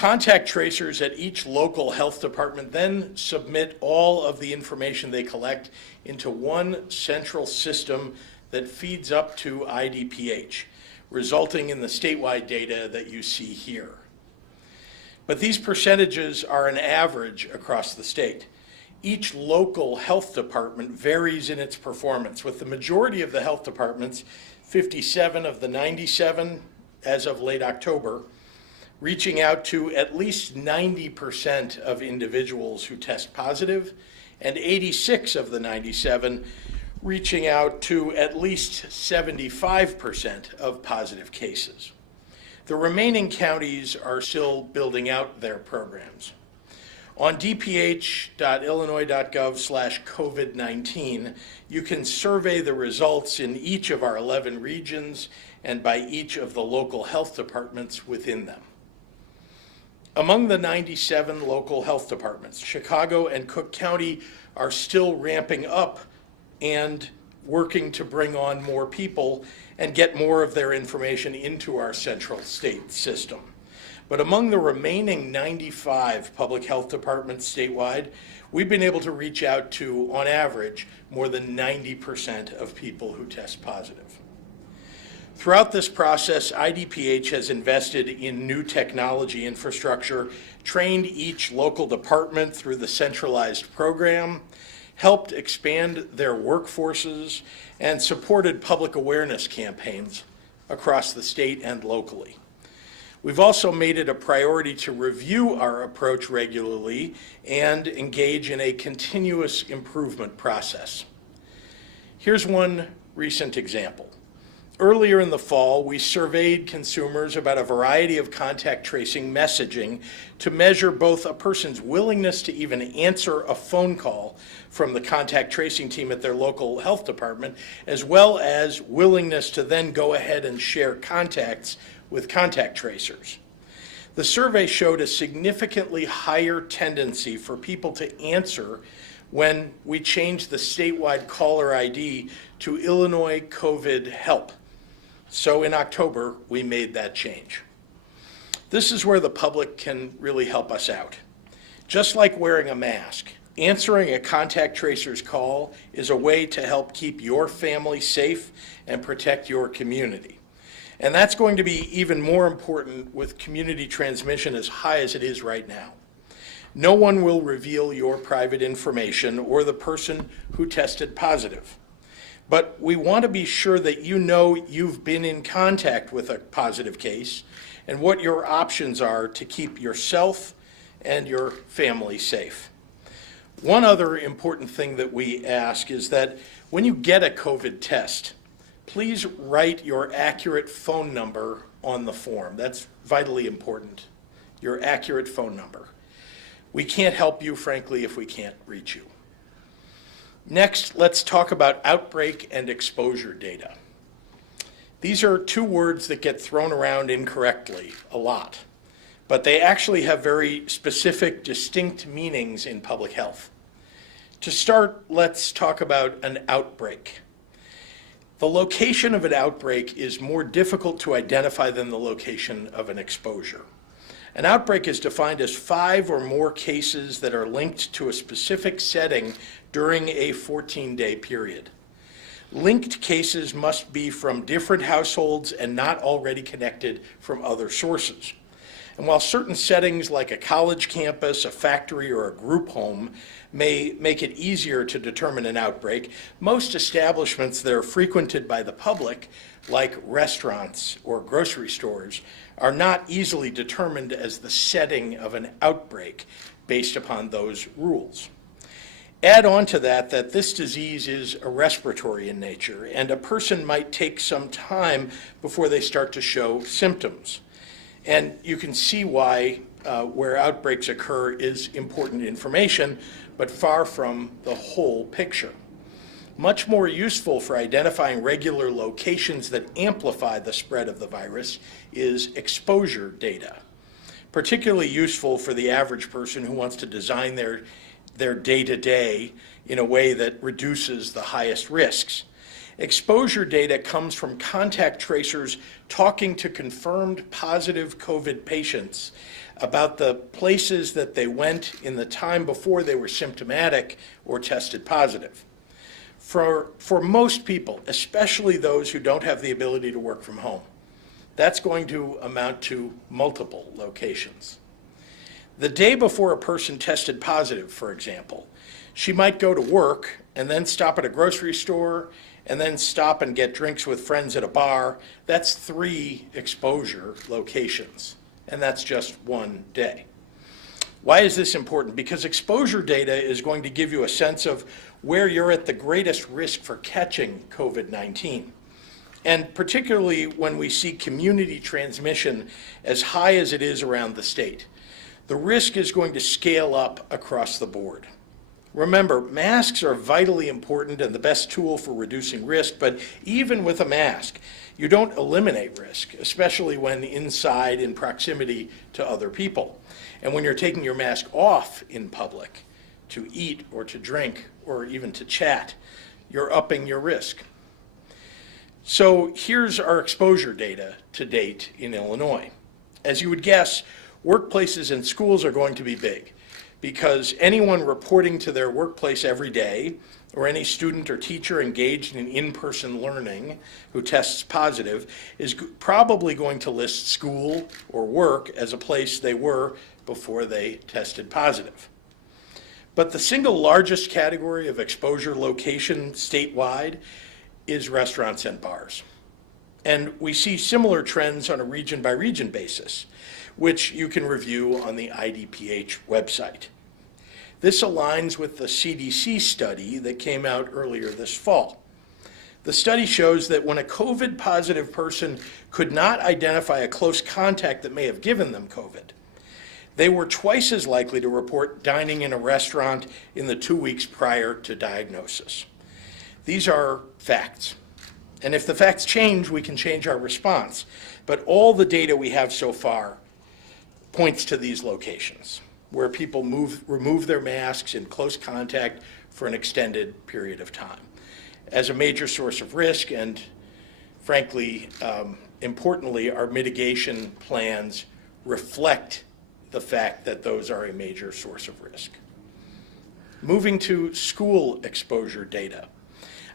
Contact tracers at each local health department then submit all of the information they collect into one central system that feeds up to IDPH, resulting in the statewide data that you see here. But these percentages are an average across the state. Each local health department varies in its performance, with the majority of the health departments, 57 of the 97 as of late October, reaching out to at least 90% of individuals who test positive, and 86 of the 97 reaching out to at least 75% of positive cases. The remaining counties are still building out their programs. On dph.illinois.gov/COVID-19, you can survey the results in each of our 11 regions and by each of the local health departments within them. Among the 97 local health departments, Chicago and Cook County are still ramping up and working to bring on more people and get more of their information into our central state system. But among the remaining 95 public health departments statewide, we've been able to reach out to, on average, more than 90% of people who test positive. Throughout this process, IDPH has invested in new technology infrastructure, trained each local department through the centralized program, helped expand their workforces, and supported public awareness campaigns across the state and locally. We've also made it a priority to review our approach regularly and engage in a continuous improvement process. Here's one recent example. Earlier in the fall, we surveyed consumers about a variety of contact tracing messaging to measure both a person's willingness to even answer a phone call from the contact tracing team at their local health department, as well as willingness to then go ahead and share contacts with contact tracers. The survey showed a significantly higher tendency for people to answer when we changed the statewide caller ID to Illinois COVID Help. So in October, we made that change. This is where the public can really help us out. Just like wearing a mask, answering a contact tracer's call is a way to help keep your family safe and protect your community. And that's going to be even more important with community transmission as high as it is right now. No one will reveal your private information or the person who tested positive. But we want to be sure that you know you've been in contact with a positive case and what your options are to keep yourself and your family safe. One other important thing that we ask is that when you get a COVID test, please write your accurate phone number on the form. That's vitally important, your accurate phone number. We can't help you, frankly, if we can't reach you. Next, let's talk about outbreak and exposure data. These are two words that get thrown around incorrectly a lot, but they actually have very specific, distinct meanings in public health. To start, let's talk about an outbreak. The location of an outbreak is more difficult to identify than the location of an exposure. An outbreak is defined as 5 or more cases that are linked to a specific setting during a 14-day period. Linked cases must be from different households and not already connected from other sources. And while certain settings like a college campus, a factory, or a group home may make it easier to determine an outbreak, most establishments that are frequented by the public, like restaurants or grocery stores, are not easily determined as the setting of an outbreak based upon those rules. Add on to that this disease is a respiratory in nature, and a person might take some time before they start to show symptoms. And you can see why where outbreaks occur is important information, but far from the whole picture. Much more useful for identifying regular locations that amplify the spread of the virus is exposure data, particularly useful for the average person who wants to design their day-to-day in a way that reduces the highest risks. Exposure data comes from contact tracers talking to confirmed positive COVID patients about the places that they went in the time before they were symptomatic or tested positive. For most people, especially those who don't have the ability to work from home, that's going to amount to multiple locations. The day before a person tested positive, for example, she might go to work and then stop at a grocery store and then stop and get drinks with friends at a bar. That's 3 exposure locations, and that's just one day. Why is this important? Because exposure data is going to give you a sense of where you're at the greatest risk for catching COVID-19. And particularly when we see community transmission as high as it is around the state, the risk is going to scale up across the board. Remember, masks are vitally important and the best tool for reducing risk, but even with a mask, you don't eliminate risk, especially when inside in proximity to other people. And when you're taking your mask off in public to eat or to drink or even to chat, you're upping your risk. So here's our exposure data to date in Illinois. As you would guess, workplaces and schools are going to be big because anyone reporting to their workplace every day or any student or teacher engaged in in-person learning who tests positive is probably going to list school or work as a place they were before they tested positive. But the single largest category of exposure location statewide is restaurants and bars. And we see similar trends on a region-by-region basis, which you can review on the IDPH website. This aligns with the CDC study that came out earlier this fall. The study shows that when a COVID-positive person could not identify a close contact that may have given them COVID, they were twice as likely to report dining in a restaurant in the 2 weeks prior to diagnosis. These are facts. And if the facts change, we can change our response. But all the data we have so far points to these locations where people remove their masks in close contact for an extended period of time as a major source of risk. And frankly, importantly, our mitigation plans reflect the fact that those are a major source of risk. Moving to school exposure data.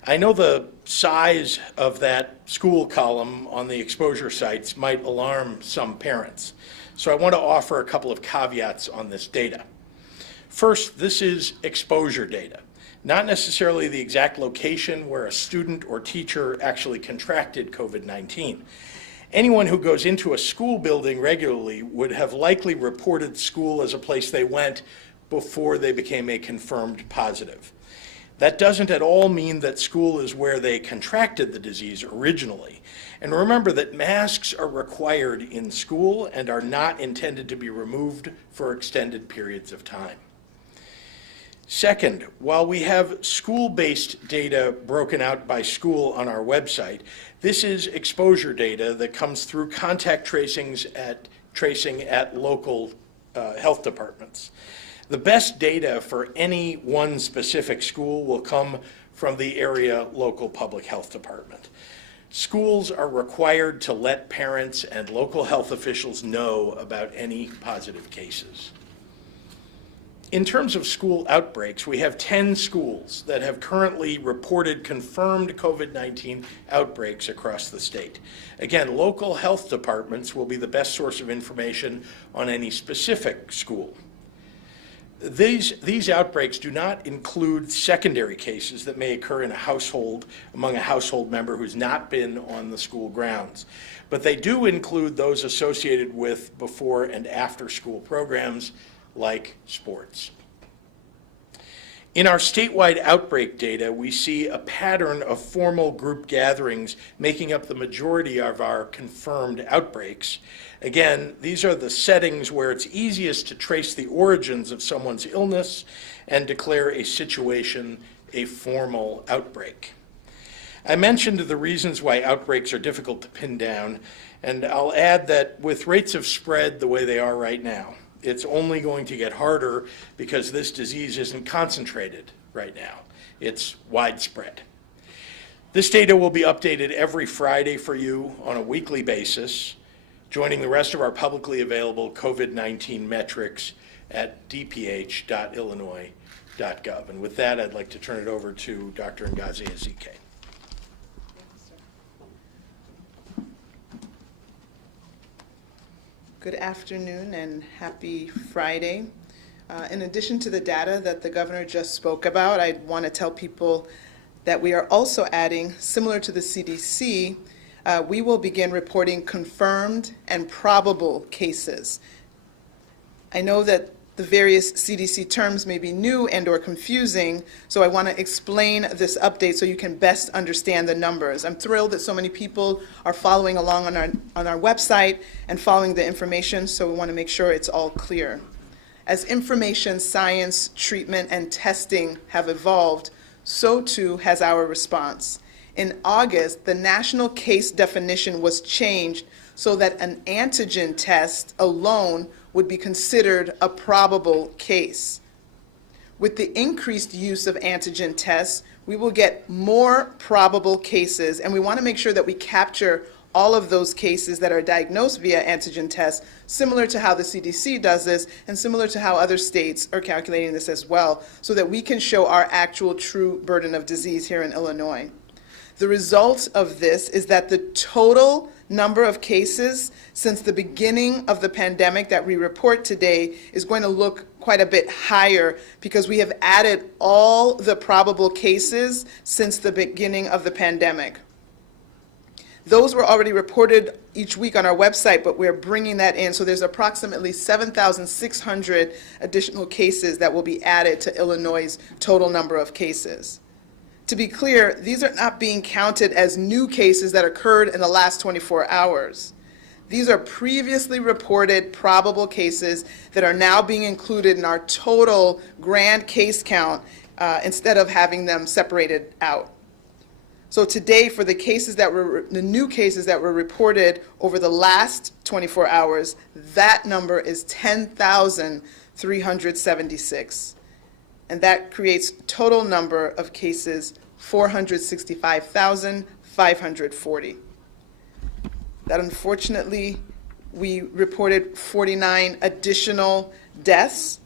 I know the size of that school column on the exposure sites might alarm some parents, so I want to offer a couple of caveats on this data. First, this is exposure data, not necessarily the exact location where a student or teacher actually contracted COVID-19. Anyone who goes into a school building regularly would have likely reported school as a place they went before they became a confirmed positive. That doesn't at all mean that school is where they contracted the disease originally. And remember that masks are required in school and are not intended to be removed for extended periods of time. Second, while we have school-based data broken out by school on our website, this is exposure data that comes through contact tracing at local health departments. The best data for any one specific school will come from the area local public health department. Schools are required to let parents and local health officials know about any positive cases. In terms of school outbreaks, we have 10 schools that have currently reported confirmed COVID-19 outbreaks across the state. Again, local health departments will be the best source of information on any specific school. These outbreaks do not include secondary cases that may occur in a household among a household member who's not been on the school grounds, but they do include those associated with before and after school programs like sports. In our statewide outbreak data, we see a pattern of formal group gatherings making up the majority of our confirmed outbreaks. Again, these are the settings where it's easiest to trace the origins of someone's illness and declare a situation a formal outbreak. I mentioned the reasons why outbreaks are difficult to pin down, and I'll add that with rates of spread the way they are right now, it's only going to get harder because this disease isn't concentrated right now. It's widespread. This data will be updated every Friday for you on a weekly basis, joining the rest of our publicly available COVID-19 metrics at dph.illinois.gov. And with that, I'd like to turn it over to Dr. Ngozi Ezike. Good afternoon and happy Friday. In addition to the data that the governor just spoke about, I want to tell people that we are also adding, similar to the CDC, we will begin reporting confirmed and probable cases. I know that the various CDC terms may be new and or confusing, so I want to explain this update so you can best understand the numbers. I'm thrilled that so many people are following along on our website and following the information, so we want to make sure it's all clear. As information, science, treatment, and testing have evolved, so too has our response. In August, the national case definition was changed so that an antigen test alone would be considered a probable case. With the increased use of antigen tests, we will get more probable cases, and we want to make sure that we capture all of those cases that are diagnosed via antigen tests, similar to how the CDC does this and similar to how other states are calculating this as well, so that we can show our actual true burden of disease here in Illinois. The result of this is that the total number of cases since the beginning of the pandemic that we report today is going to look quite a bit higher because we have added all the probable cases since the beginning of the pandemic. Those were already reported each week on our website, but we're bringing that in. So there's approximately 7,600 additional cases that will be added to Illinois' total number of cases. To be clear, these are not being counted as new cases that occurred in the last 24 hours. These are previously reported probable cases that are now being included in our total grand case count instead of having them separated out. So today, for the new cases that were reported over the last 24 hours, that number is 10,376. And that creates total number of cases 465,540. That unfortunately, we reported 49 additional deaths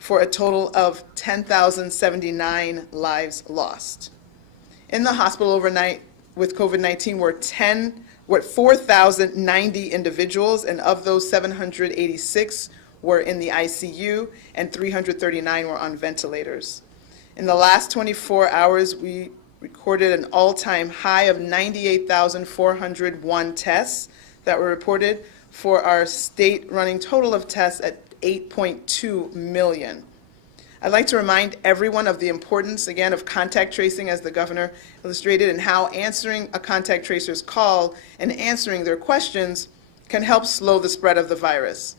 for a total of 10,079 lives lost. In the hospital overnight with COVID-19 were 4,090 individuals, and of those 786 were in the ICU and 339 were on ventilators. In the last 24 hours, we recorded an all-time high of 98,401 tests that were reported for our state running total of tests at 8.2 million. I'd like to remind everyone of the importance, again, of contact tracing, as the governor illustrated, and how answering a contact tracer's call and answering their questions can help slow the spread of the virus.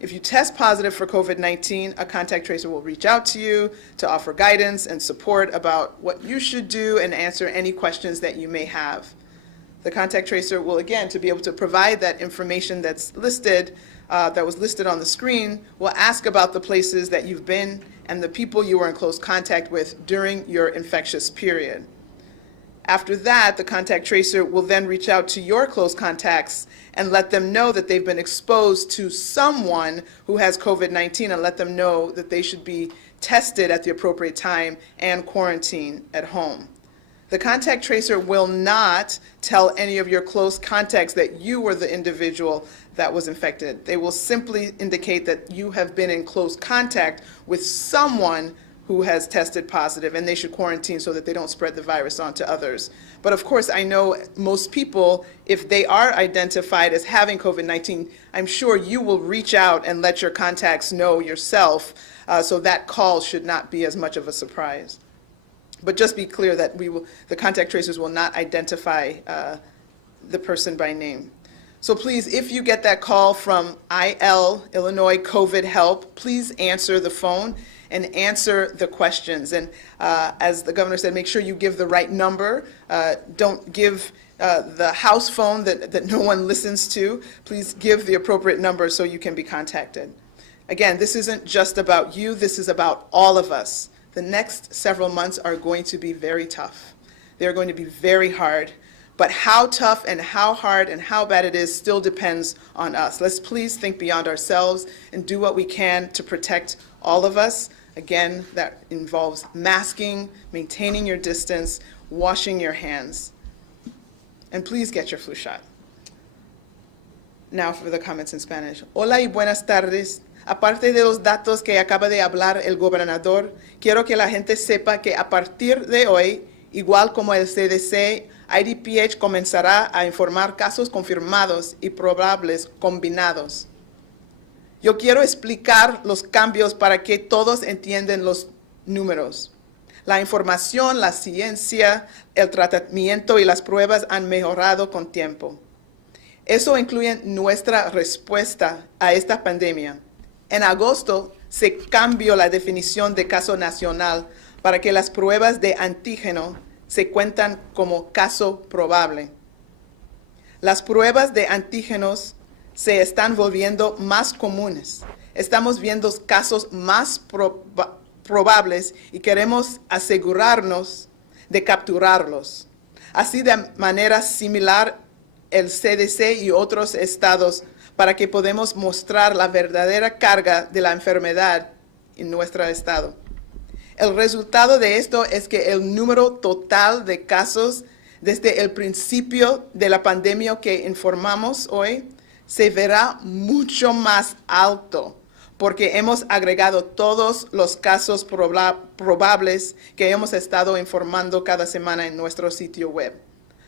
If you test positive for COVID-19, a contact tracer will reach out to you to offer guidance and support about what you should do and answer any questions that you may have. The contact tracer will, again, to be able to provide that information that's listed, that was listed on the screen, will ask about the places that you've been and the people you were in close contact with during your infectious period. After that, the contact tracer will then reach out to your close contacts and let them know that they've been exposed to someone who has COVID-19 and let them know that they should be tested at the appropriate time and quarantined at home. The contact tracer will not tell any of your close contacts that you were the individual that was infected. They will simply indicate that you have been in close contact with someone who has tested positive, and they should quarantine so that they don't spread the virus on to others. But of course, I know most people, if they are identified as having COVID-19, I'm sure you will reach out and let your contacts know yourself, so that call should not be as much of a surprise. But just be clear that the contact tracers will not identify the person by name. So please, if you get that call from Illinois COVID Help, please answer the phone and answer the questions. And as the governor said, make sure you give the right number. Don't give the house phone that no one listens to. Please give the appropriate number so you can be contacted. Again, this isn't just about you, this is about all of us. The next several months are going to be very tough. They're going to be very hard. But how tough and how hard and how bad it is still depends on us. Let's please think beyond ourselves and do what we can to protect all of us. Again, that involves masking, maintaining your distance, washing your hands. And please get your flu shot. Now for the comments in Spanish. Hola y buenas tardes. Aparte de los datos que acaba de hablar el gobernador, quiero que la gente sepa que a partir de hoy, igual como el CDC, IDPH comenzará a informar casos confirmados y probables combinados. Yo quiero explicar los cambios para que todos entiendan los números. La información, la ciencia, el tratamiento y las pruebas han mejorado con tiempo. Eso incluye nuestra respuesta a esta pandemia. En agosto se cambió la definición de caso nacional para que las pruebas de antígeno se cuentan como caso probable. Las pruebas de antígenos se están volviendo más comunes. Estamos viendo casos más probables y queremos asegurarnos de capturarlos. Así de manera similar el CDC y otros estados para que podamos mostrar la verdadera carga de la enfermedad en nuestro estado. El resultado de esto es que el número total de casos desde el principio de la pandemia que informamos hoy se verá mucho más alto porque hemos agregado todos los casos probables que hemos estado informando cada semana en nuestro sitio web.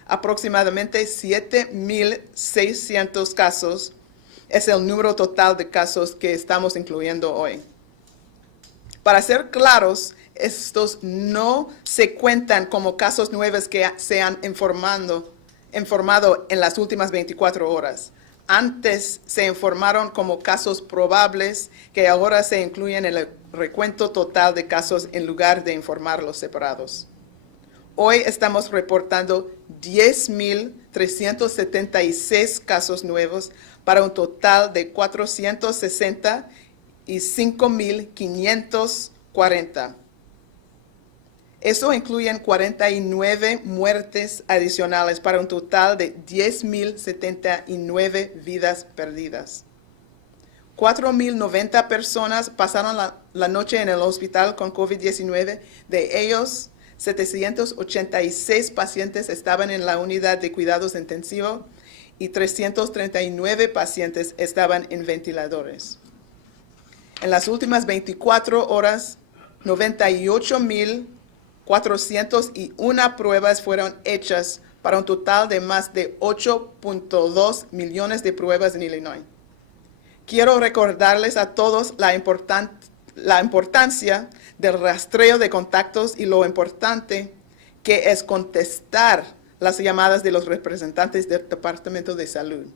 Aproximadamente 7,600 casos es el número total de casos que estamos incluyendo hoy. Para ser claros, estos no se cuentan como casos nuevos que se han informado en las últimas 24 horas. Antes se informaron como casos probables que ahora se incluyen en el recuento total de casos en lugar de informarlos separados. Hoy estamos reportando 10,376 casos nuevos para un total de 465,540. Eso incluye 49 muertes adicionales para un total de 10,079 vidas perdidas. 4,090 personas pasaron la noche en el hospital con COVID-19. De ellos, 786 pacientes estaban en la unidad de cuidados intensivos y 339 pacientes estaban en ventiladores. En las últimas 24 horas, 98,401 pruebas fueron hechas para un total de más de 8.2 millones de pruebas en Illinois. Quiero recordarles a todos la importancia del rastreo de contactos y lo importante que es contestar las llamadas de los representantes del Departamento de Salud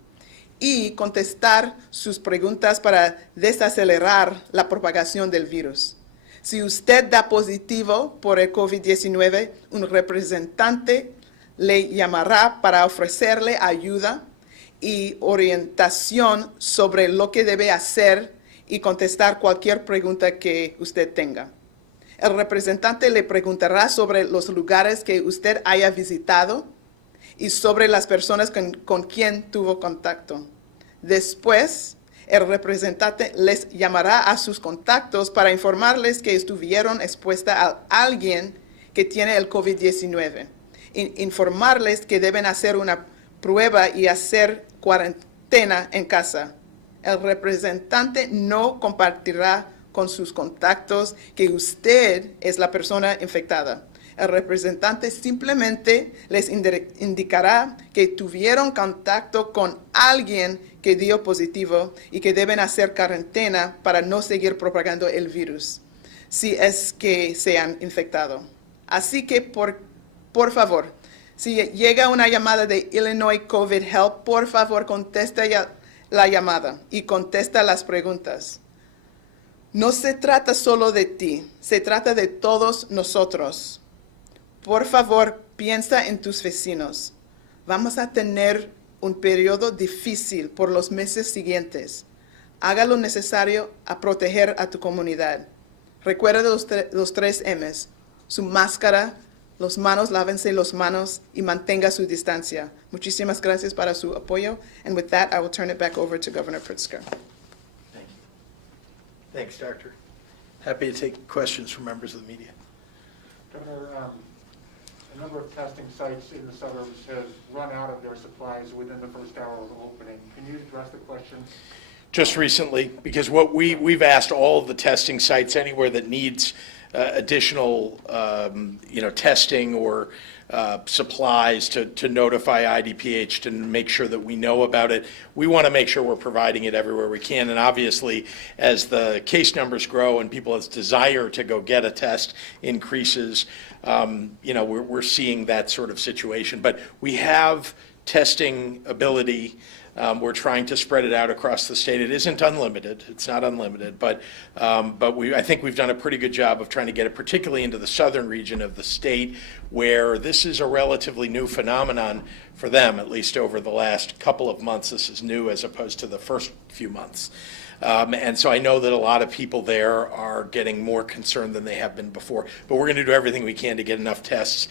y contestar sus preguntas para desacelerar la propagación del virus. Si usted da positivo por el COVID-19, un representante le llamará para ofrecerle ayuda y orientación sobre lo que debe hacer y contestar cualquier pregunta que usted tenga. El representante le preguntará sobre los lugares que usted haya visitado y sobre las personas con quien tuvo contacto. Después, el representante les llamará a sus contactos para informarles que estuvieron expuestas a alguien que tiene el COVID-19. Informarles que deben hacer una prueba y hacer cuarentena en casa. El representante no compartirá con sus contactos que usted es la persona infectada. El representante simplemente les indicará que tuvieron contacto con alguien que dio positivo y que deben hacer cuarentena para no seguir propagando el virus, si es que se han infectado. Así que, por favor, si llega una llamada de Illinois COVID Help, por favor, contesta la llamada y contesta las preguntas. No se trata solo de ti, se trata de todos nosotros. Por favor, piensa en tus vecinos. Vamos a tener un periodo difícil por los meses siguientes. Haga lo necesario a proteger a tu comunidad. Recuerda los 3 M's, su máscara, Los manos, lávense los manos y mantenga su distancia. Muchísimas gracias para su apoyo. And with that, I will turn it back over to Governor Pritzker. Thank you. Thanks, Doctor. Happy to take questions from members of the media. Governor, a number of testing sites in the suburbs have run out of their supplies within the first hour of opening. Can you address the question? Just recently, because what we've asked all of the testing sites anywhere that needs additional, testing or supplies to notify IDPH to make sure that we know about it. We want to make sure we're providing it everywhere we can. And obviously, as the case numbers grow and people's desire to go get a test increases, we're seeing that sort of situation. But we have testing ability. We're trying to spread it out across the state. It isn't unlimited. It's not unlimited, but I think we've done a pretty good job of trying to get it particularly into the southern region of the state, where this is a relatively new phenomenon for them, at least over the last couple of months. This is new as opposed to the first few months. And so I know that a lot of people there are getting more concerned than they have been before. But we're going to do everything we can to get enough tests.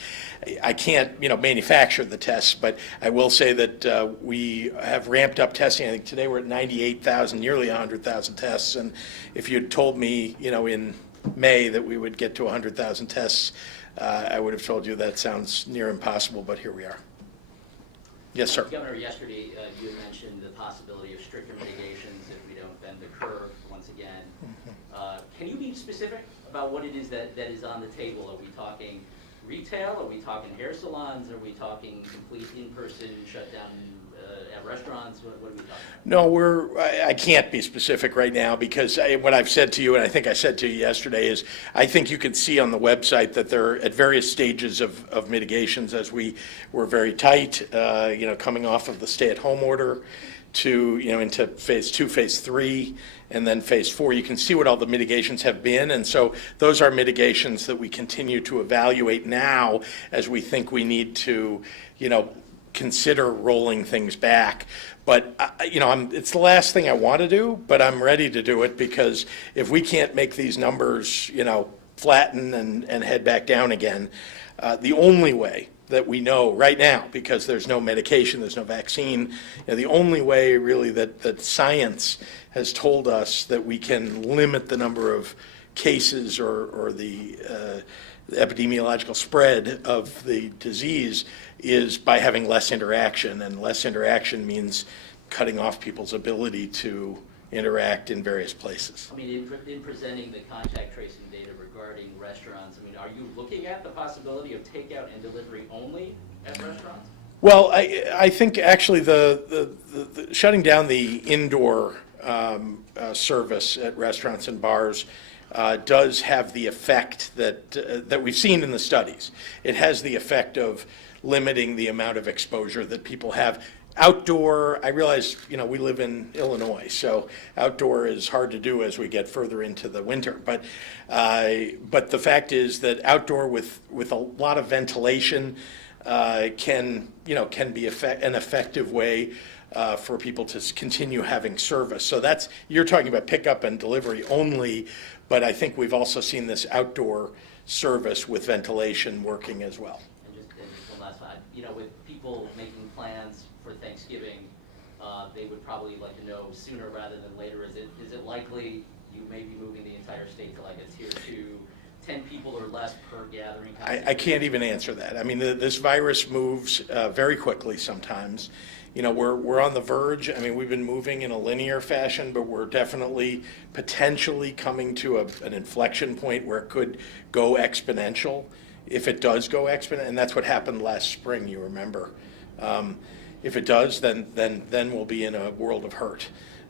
I can't, manufacture the tests, but I will say that we have ramped up testing. I think today we're at 98,000, nearly 100,000 tests. And if you'd told me, in May that we would get to 100,000 tests, I would have told you that sounds near impossible, but here we are. Yes, sir. Governor, yesterday you had mentioned the possibility of stricter mitigations if we don't bend the curve once again. Can you be specific about what it is that is on the table? Are we talking retail? Are we talking hair salons? Are we talking complete in-person shutdown at restaurants? What are we talking about? No, I can't be specific right now because what I've said to you, and I think I said to you yesterday, is I think you can see on the website that they're at various stages of mitigations as we were very tight, coming off of the stay-at-home order to, into phase 2, phase 3, and then phase 4. You can see what all the mitigations have been, and so those are mitigations that we continue to evaluate now as we think we need to, consider rolling things back. But, it's the last thing I want to do, but I'm ready to do it because if we can't make these numbers, flatten and head back down again, the only way that we know right now, because there's no medication, there's no vaccine, the only way really that science has told us that we can limit the number of cases or the epidemiological spread of the disease is by having less interaction, and less interaction means cutting off people's ability to interact in various places. I mean, in presenting the contact tracing data regarding restaurants, are you looking at the possibility of takeout and delivery only at restaurants? Well, I think actually the shutting down the indoor service at restaurants and bars does have the effect that we've seen in the studies. It has the effect of limiting the amount of exposure that people have. Outdoor, I realize, we live in Illinois, so outdoor is hard to do as we get further into the winter. But the fact is that outdoor with a lot of ventilation can be an effective way for people to continue having service. So you're talking about pickup and delivery only, but I think we've also seen this outdoor service with ventilation working as well. And just one last slide. With people making plans for Thanksgiving, they would probably like to know sooner rather than later. Is it likely you may be moving the entire state to like a tier 2, 10 people or less per gathering? I can't even answer that. I mean, this virus moves very quickly sometimes. We're on the verge. I mean, we've been moving in a linear fashion, but we're definitely potentially coming to an inflection point where it could go exponential. If it does go exponential, and that's what happened last spring, you remember. If it does, then we'll be in a world of hurt.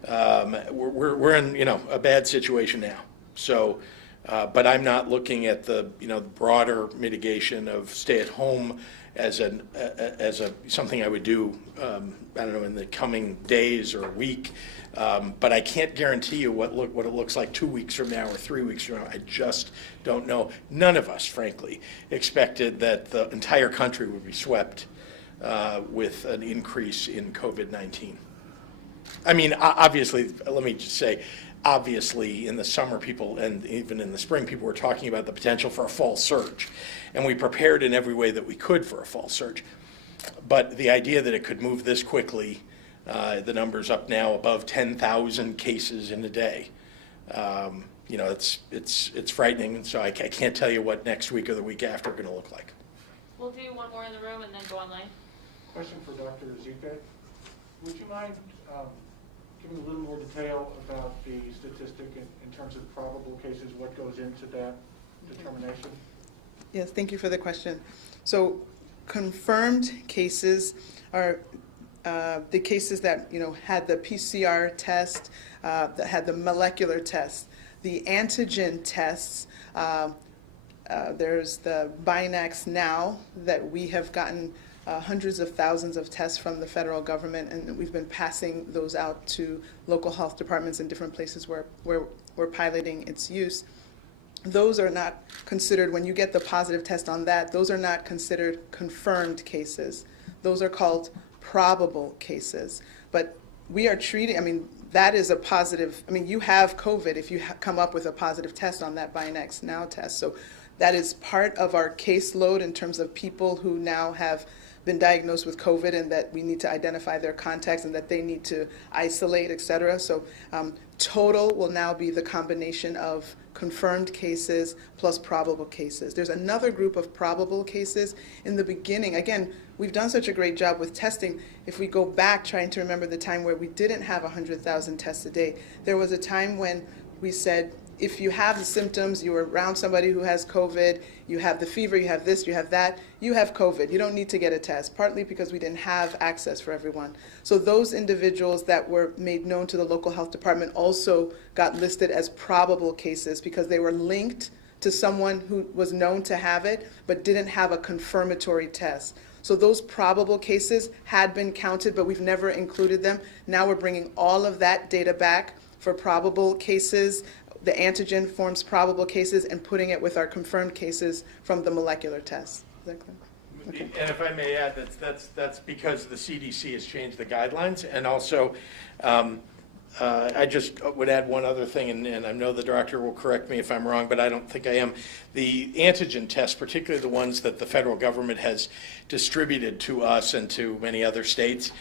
We're in a bad situation now. So, but I'm not looking at the broader mitigation of stay at home as something I would do, in the coming days or week. But I can't guarantee you what it looks like 2 weeks from now or 3 weeks from now. I just don't know. None of us, frankly, expected that the entire country would be swept with an increase in COVID-19. I mean, obviously, let me just say, obviously in the summer people, and even in the spring, people were talking about the potential for a fall surge. And we prepared in every way that we could for a fall surge. But the idea that it could move this quickly, the number's up now above 10,000 cases in a day. You know, it's frightening, and so I can't tell you what next week or the week after are going to look like. We'll do one more in the room and then go online. Question for Dr. Zike. Would you mind giving a little more detail about the statistic in terms of probable cases, what goes into that determination? Yes, thank you for the question. So confirmed cases are the cases that, you know, had the PCR test, that had the molecular test, the antigen tests. There's the Binax now that we have gotten hundreds of thousands of tests from the federal government, and we've been passing those out to local health departments in different places where we're piloting its use. Those are not considered, when you get the positive test on that, those are not considered confirmed cases. Those are called probable cases. But we are treating, I mean, that is a positive, I mean, you have COVID if you come up with a positive test on that Binax Now test. So that is part of our caseload in terms of people who now have been diagnosed with COVID and that we need to identify their contacts and that they need to isolate, et cetera. So total will now be the combination of confirmed cases plus probable cases. There's another group of probable cases. In the beginning, again, we've done such a great job with testing. If we go back trying to remember the time where we didn't have 100,000 tests a day, there was a time when we said, if you have the symptoms, you were around somebody who has COVID, you have the fever, you have this, you have that, you have COVID. You don't need to get a test, partly because we didn't have access for everyone. So those individuals that were made known to the local health department also got listed as probable cases because they were linked to someone who was known to have it but didn't have a confirmatory test. So those probable cases had been counted, but we've never included them. Now we're bringing all of that data back for probable cases. The antigen forms probable cases and putting it with our confirmed cases from the molecular test. Is that clear? Okay. And if I may add, that's because the CDC has changed the guidelines, and also I just would add one other thing, and I know the director will correct me if I'm wrong, but I don't think I am. The antigen tests, particularly the ones that the federal government has distributed to us and to many other states,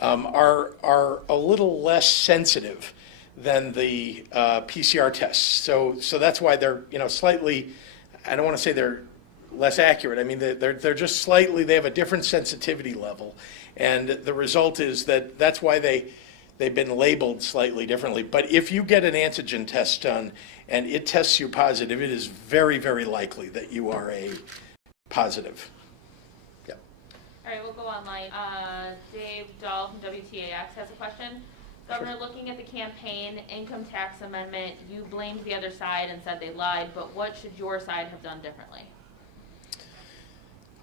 are a little less sensitive than the PCR tests. So that's why they're, you know, slightly, I don't want to say they're less accurate. I mean, they're just slightly, they have a different sensitivity level. And the result is that's why they've been labeled slightly differently. But if you get an antigen test done and it tests you positive, it is very, very likely that you are a positive. Yeah. All right, we'll go online. Dave Dahl from WTAX has a question. Governor, looking at the campaign income tax amendment, you blamed the other side and said they lied, but what should your side have done differently?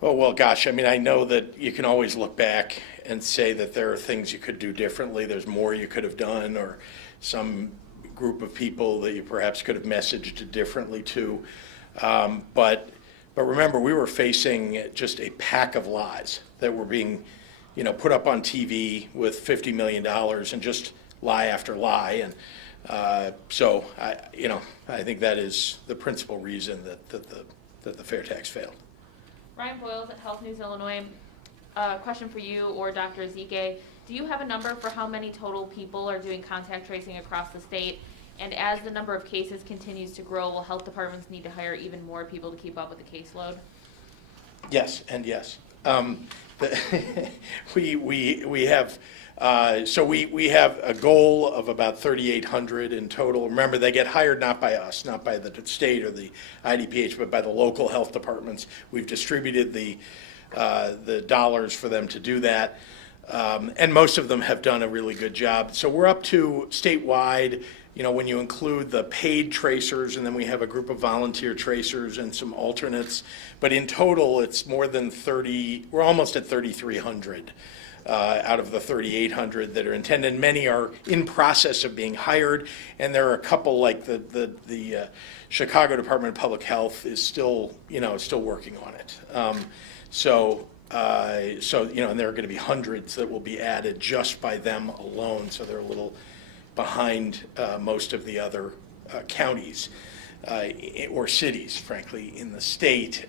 Oh, well, gosh, I mean, I know that you can always look back and say that there are things you could do differently. There's more you could have done, or some group of people that you perhaps could have messaged differently to. But remember, we were facing just a pack of lies that were being, you know, put up on TV with $50 million and just lie after lie. And so, I think that is the principal reason that the fair tax failed. Ryan Boyles at Health News Illinois. Question for you or Dr. Ezike. Do you have a number for how many total people are doing contact tracing across the state? And as the number of cases continues to grow, will health departments need to hire even more people to keep up with the caseload? Yes, and yes. We have we have a goal of about 3,800 in total. Remember, they get hired not by us, not by the state or the IDPH, but by the local health departments. We've distributed the dollars for them to do that, and most of them have done a really good job. So we're up to statewide. You know, when you include the paid tracers, and then we have a group of volunteer tracers and some alternates. But in total, it's more than 30, we're almost at 3,300 out of the 3,800 that are intended. Many are in process of being hired, and there are a couple, like the Chicago Department of Public Health is still working on it. And there are going to be hundreds that will be added just by them alone, so they're a little behind most of the other counties or cities, frankly, in the state.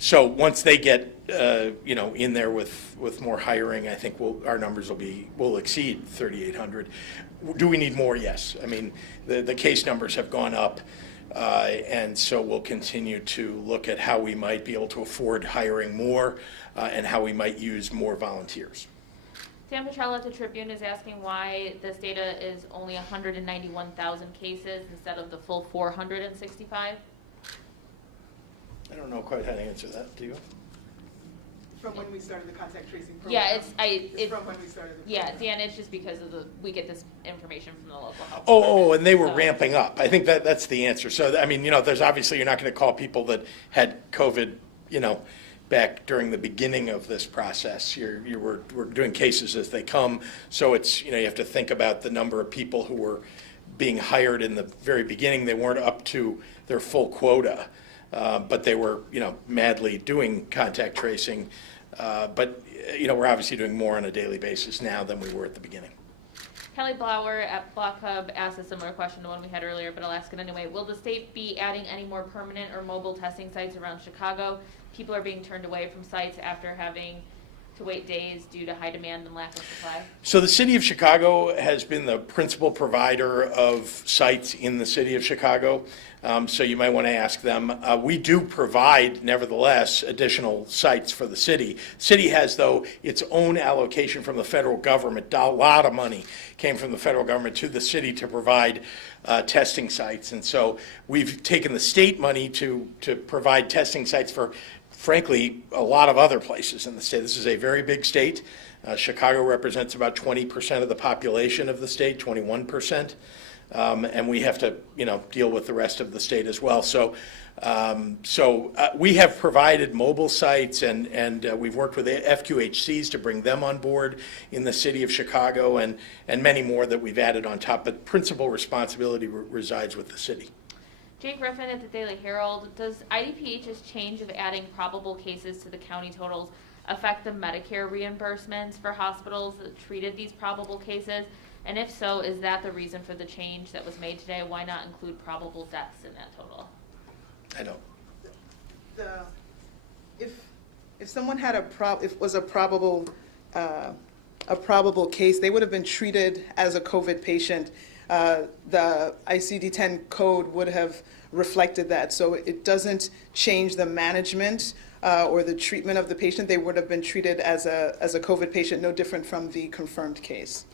So once they get in there with more hiring, I think our numbers will exceed 3,800. Do we need more? Yes. I mean, the case numbers have gone up, and so we'll continue to look at how we might be able to afford hiring more and how we might use more volunteers. Dan Petrella at the Tribune is asking why this data is only 191,000 cases instead of the full 465. I don't know quite how to answer that. Do you? From when we started the contact tracing program. Yeah, It's from when we started the yeah, program. Dan, it's just because of we get this information from the local health. Oh, and they were So- ramping up. I think that's the answer. So, I mean, there's obviously, you're not going to call people that had COVID, back during the beginning of this process. We're doing cases as they come. So it's, you have to think about the number of people who were being hired in the very beginning. They weren't up to their full quota, but they were, madly doing contact tracing. But we're obviously doing more on a daily basis now than we were at the beginning. Kelly Blower at Block Hub asked a similar question to one we had earlier, but I'll ask it anyway. Will the state be adding any more permanent or mobile testing sites around Chicago? People are being turned away from sites after having to wait days due to high demand and lack of supply. So the city of Chicago has been the principal provider of sites in the city of Chicago. So you might want to ask them. We do provide, nevertheless, additional sites for the city. City has, though, its own allocation from the federal government. A lot of money came from the federal government to the city to provide testing sites. And so we've taken the state money to provide testing sites for, frankly, a lot of other places in the state. This is a very big state. Chicago represents about 20% of the population of the state, 21%. And we have to, deal with the rest of the state as well. So we have provided mobile sites, and we've worked with FQHCs to bring them on board in the city of Chicago, and many more that we've added on top. But principal responsibility resides with the city. Jake Griffin at the Daily Herald, does IDPH's change of adding probable cases to the county totals affect the Medicare reimbursements for hospitals that treated these probable cases? And if so, is that the reason for the change that was made today? Why not include probable deaths in that total? I don't. If someone had was a probable case, they would have been treated as a COVID patient. The ICD-10 code would have reflected that. So it doesn't change the management or the treatment of the patient. They would have been treated as a COVID patient, no different from the confirmed case.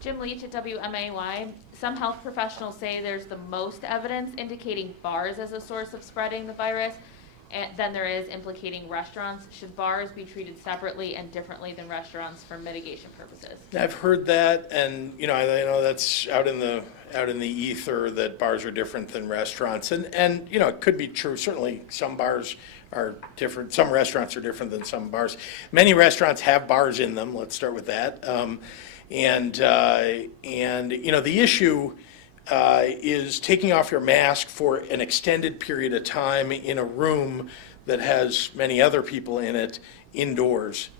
Jim Leach at WMAY, some health professionals say there's the most evidence indicating bars as a source of spreading the virus than there is implicating restaurants. Should bars be treated separately and differently than restaurants for mitigation purposes? I've heard that, and I know that's out in the ether that bars are different than restaurants, and it could be true. Certainly, some bars are different. Some restaurants are different than some bars. Many restaurants have bars in them. Let's start with that. And the issue is taking off your mask for an extended period of time in a room that has many other people in it indoors.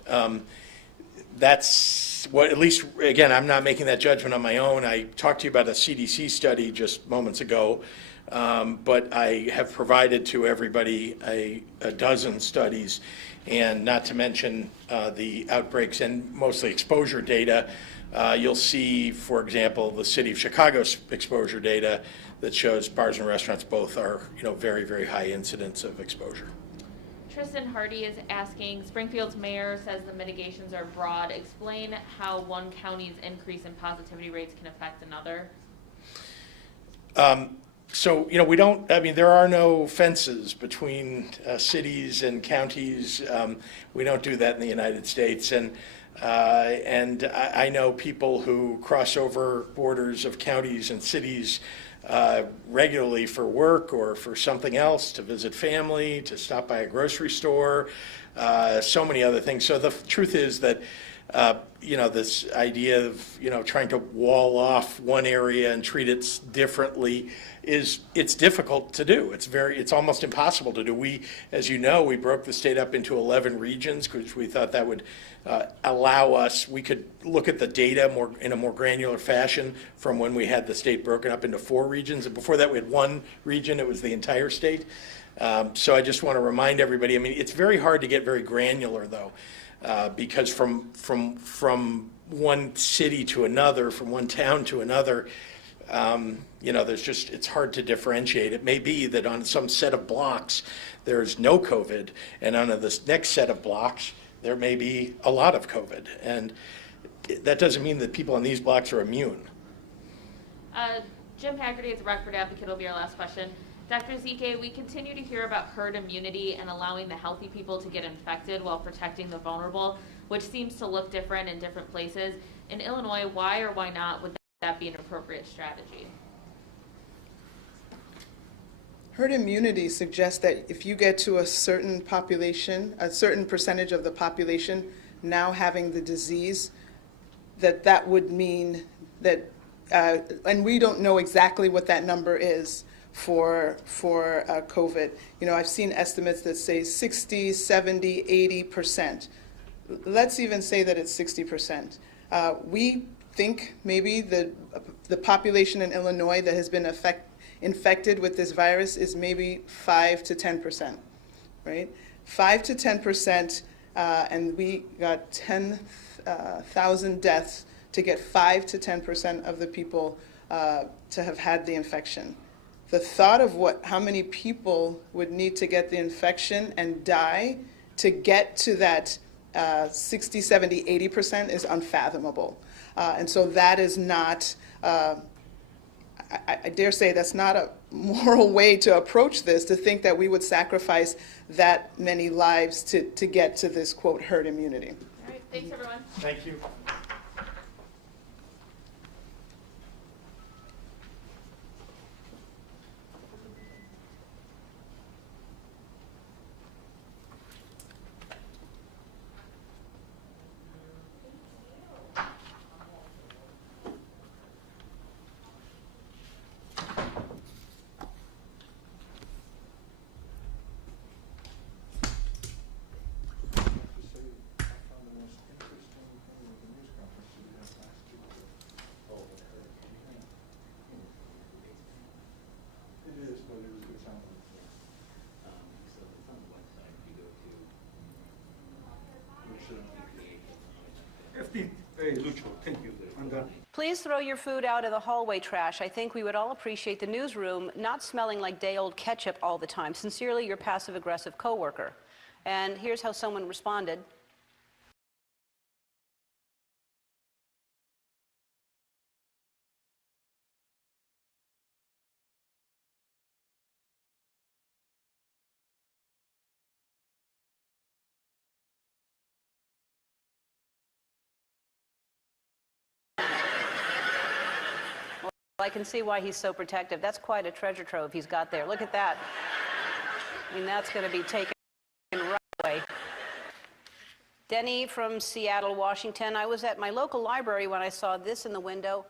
That's what, at least, again, I'm not making that judgment on my own. I talked to you about a CDC study just moments ago, but I have provided to everybody a dozen studies, and not to mention the outbreaks and mostly exposure data. You'll see, for example, the city of Chicago's exposure data that shows bars and restaurants both are, very, very high incidence of exposure. Tristan Hardy is asking, Springfield's mayor says the mitigations are broad. Explain how one county's increase in positivity rates can affect another. So, there are no fences between cities and counties. We don't do that in the United States. And I know people who cross over borders of counties and cities regularly for work or for something else, to visit family, to stop by a grocery store, so many other things. So the truth is that this idea of, trying to wall off one area and treat it differently it's difficult to do. It's almost impossible to do. We broke the state up into 11 regions because we thought that would allow us, we could look at the data in a more granular fashion from when we had the state broken up into 4 regions. And before that, we had 1 region. It was the entire state. So I just want to remind everybody, it's very hard to get very granular, though, because from one city to another, from one town to another, it's hard to differentiate. It may be that on some set of blocks, there's no COVID, and on this next set of blocks, there may be a lot of COVID. And that doesn't mean that people on these blocks are immune. Jim Haggerty is the Rockford Advocate. Will be our last question. Dr. Ezike, we continue to hear about herd immunity and allowing the healthy people to get infected while protecting the vulnerable, which seems to look different in different places. In Illinois, why or why not would that be an appropriate strategy? Herd immunity suggests that if you get to a certain population, a certain percentage of the population now having the disease, that would mean that, and we don't know exactly what that number is for COVID. I've seen estimates that say 60, 70, 80%. Let's even say that it's 60%. We think maybe the population in Illinois that has been infected with this virus is maybe 5 to 10%, right? 5 to 10%, and we got 10,000 deaths to get 5 to 10% of the people to have had the infection. The thought of how many people would need to get the infection and die to get to that 60, 70, 80% is unfathomable. And so that is not, I dare say that's not a moral way to approach this, to think that we would sacrifice that many lives to get to this, quote, herd immunity. All right, thanks everyone. Thank you. Hey, Lucho, thank you. I'm done. Please throw your food out in the hallway trash. I think we would all appreciate the newsroom not smelling like day-old ketchup all the time. Sincerely, your passive-aggressive coworker. And here's how someone responded. I can see why he's so protective. That's quite a treasure trove he's got there. Look at that. That's going to be taken right away. Denny from Seattle, Washington. I was at my local library when I saw this in the window.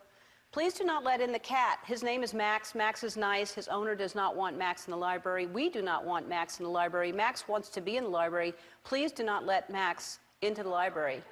Please do not let in the cat. His name is Max. Max is nice. His owner does not want Max in the library. We do not want Max in the library. Max wants to be in the library. Please do not let Max into the library.